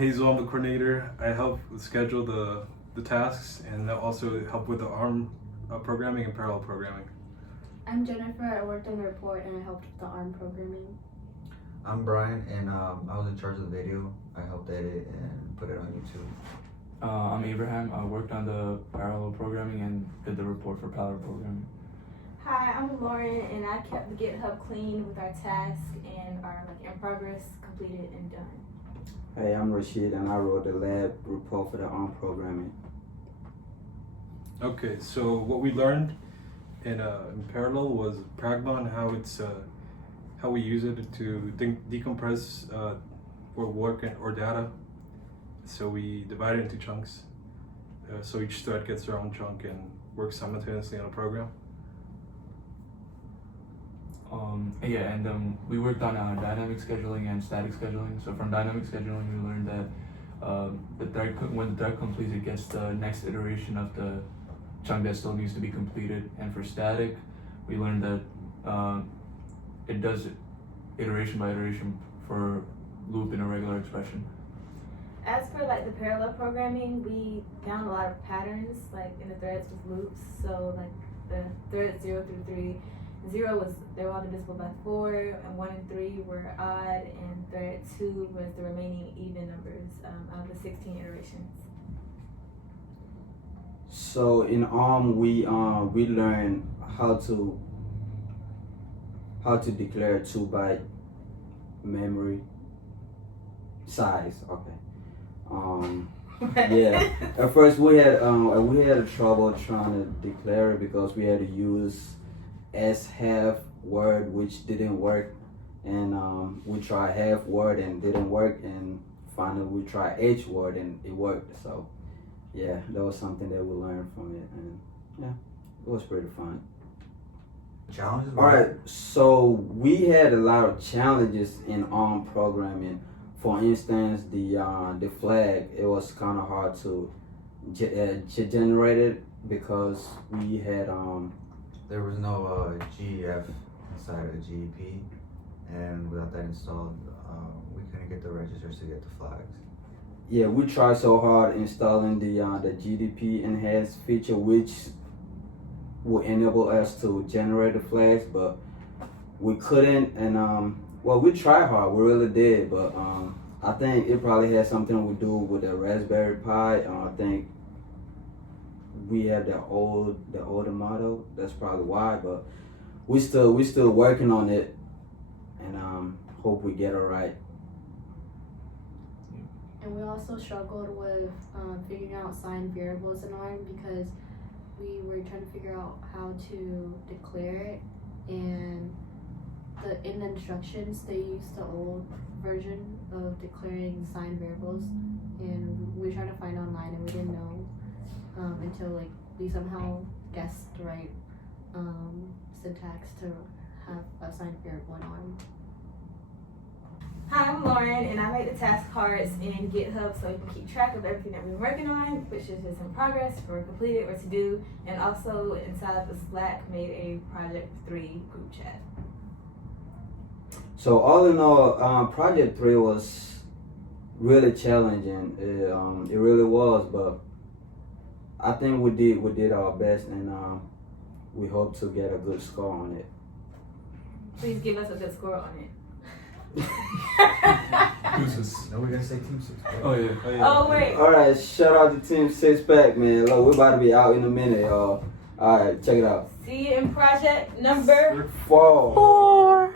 Hazel. I'm the coordinator. I help schedule the tasks and I also help with the ARM programming and parallel programming. I'm Jennifer. I worked on the report and I helped with the ARM programming. I'm Brian, and I was in charge of the video. I helped edit and put it on YouTube. I'm Abraham. I worked on the parallel programming and did the report for parallel programming. Hi, I'm Lauren, and I kept the GitHub clean with our tasks and our in progress, completed, and done. Hey, I'm Rashid, and I wrote the lab report for the ARM programming. Okay, so what we learned in parallel was Pragma and how we use it to decompress or work or data. So we divide it into chunks. So each thread gets their own chunk and works simultaneously on a program. We worked on dynamic scheduling and static scheduling. So from dynamic scheduling, we learned that when the thread completes, it gets the next iteration of the chunk that still needs to be completed. And for static, we learned that it does iteration by iteration for loop in a regular expression. As for the parallel programming, we found a lot of patterns in the threads with loops. So the threads 0 through 3, 0 was they were all divisible by 4, and 1 and 3 were odd, and thread 2 was the remaining even numbers out of the 16 iterations. So in ARM, we learned how to declare a 2-byte memory size. Okay. Yeah. At first, we had a trouble trying to declare it because we had to use s-half word, which didn't work, and we tried half word and didn't work, and finally we tried h word and it worked. So yeah, that was something that we learned from it, and yeah, it was pretty fun. Challenges? All right, so we had a lot of challenges in ARM programming. For instance, the flag, it was kind of hard to generate it because we had There was no GEF inside of the GEP, and without that installed, we couldn't get the registers to get the flags. Yeah, we tried so hard installing the GDP enhanced feature, which will enable us to generate the flags, but we couldn't. And we tried hard, we really did, but I think it probably had something to do with the Raspberry Pi. I think we have the older model. That's probably why, but we still working on it, and hope we get it right. And we also struggled with figuring out signed variables in ARM because we were trying to figure out how to declare it, and in the instructions they used the old version of declaring signed variables, and we were trying to find online and we didn't know until we somehow guessed the right syntax to have a signed variable in ARM. Hi, I'm Lauren, and I make the task cards in GitHub so we can keep track of everything that we're working on, which is just in progress, or completed, or to do, and also inside of the Slack made a Project 3 group chat. So all in all, Project 3 was really challenging. It really was, but I think we did our best, and we hope to get a good score on it. Please give us a good score on it. Deuces. No, we're gonna say Team 6. Oh yeah. Oh, wait. All right, shout out to Team 6 Pack, man. Look, we're about to be out in a minute, y'all. All right, check it out. See you in project number 4.